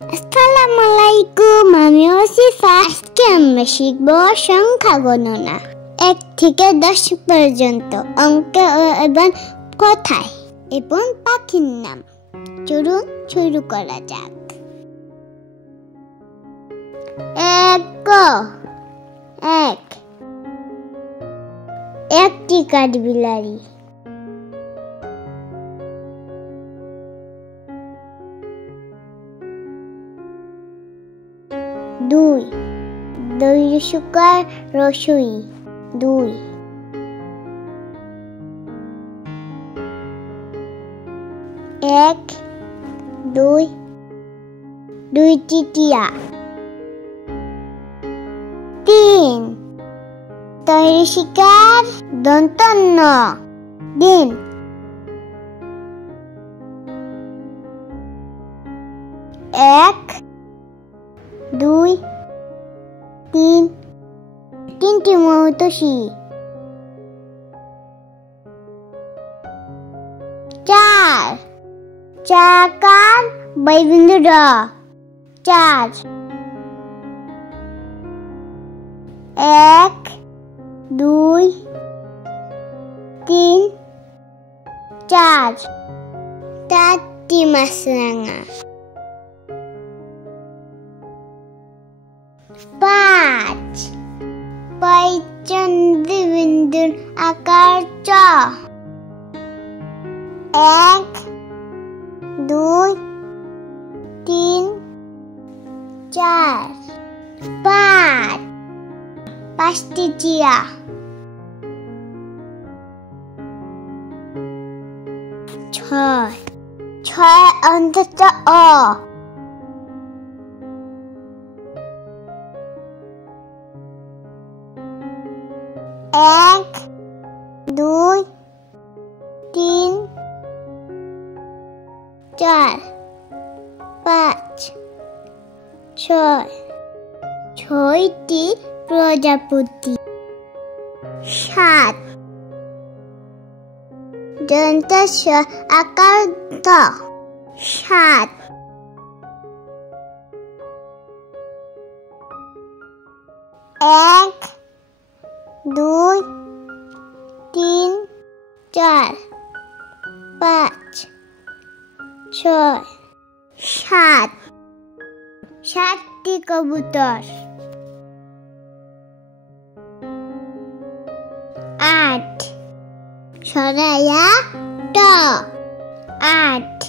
আসসালামু আলাইকুম, আমি ওসিফা। আজকে আমরা শিখব সংখ্যা গণনা 1 থেকে 10 পর্যন্ত, অঙ্ক এবং কথায় এবং পাখির নাম। চলুন শুরু করা যাক। 1 একটি কাঠবিড়ালি। 2 দৈর্ঘ্যকার রসই 2। 1 2 দুইটি টিয়া। 3 দৈর্ঘ্যকার দন্তন্য দিন। 1 2 3 তিনটি মৌতোষী। 4 চাকার বৈবিন্দ্র 4। 1 2 3 4 চারটি মাছরাঙা। 5 চন্দ্রবিন্দুর আকার চ। 1 2 3 4 5 পাঁচটি টিয়া। 6 অন্তত অ। 1 2 3 4 5 6 ছয়টি প্রজাপতি। 7 দন্তস্ব আকার ত। 7 1 2 3 4 5 6 7 7টি কবুতর। 8 সরায়া ট। 8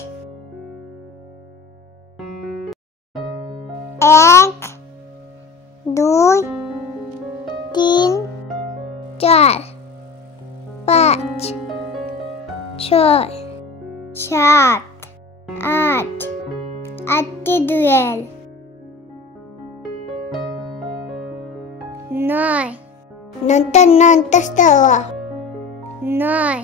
1 2 3 4 5 6 7 8 আটটি দুয়েল। 9 নন্তস্ত 9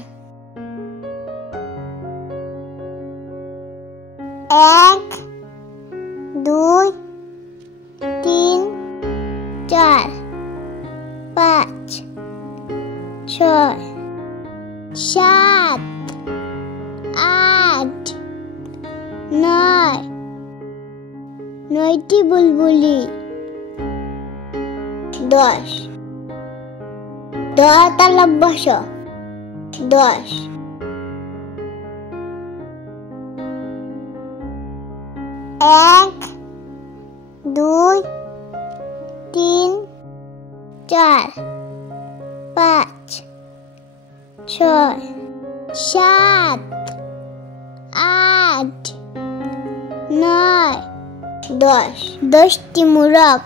1 2 3 4 5 6 7 8 9 9টি বুলবুলি। 10 তালা বস। 10 1 2 3 4 5 6 7 8 9 10টি মোরগ।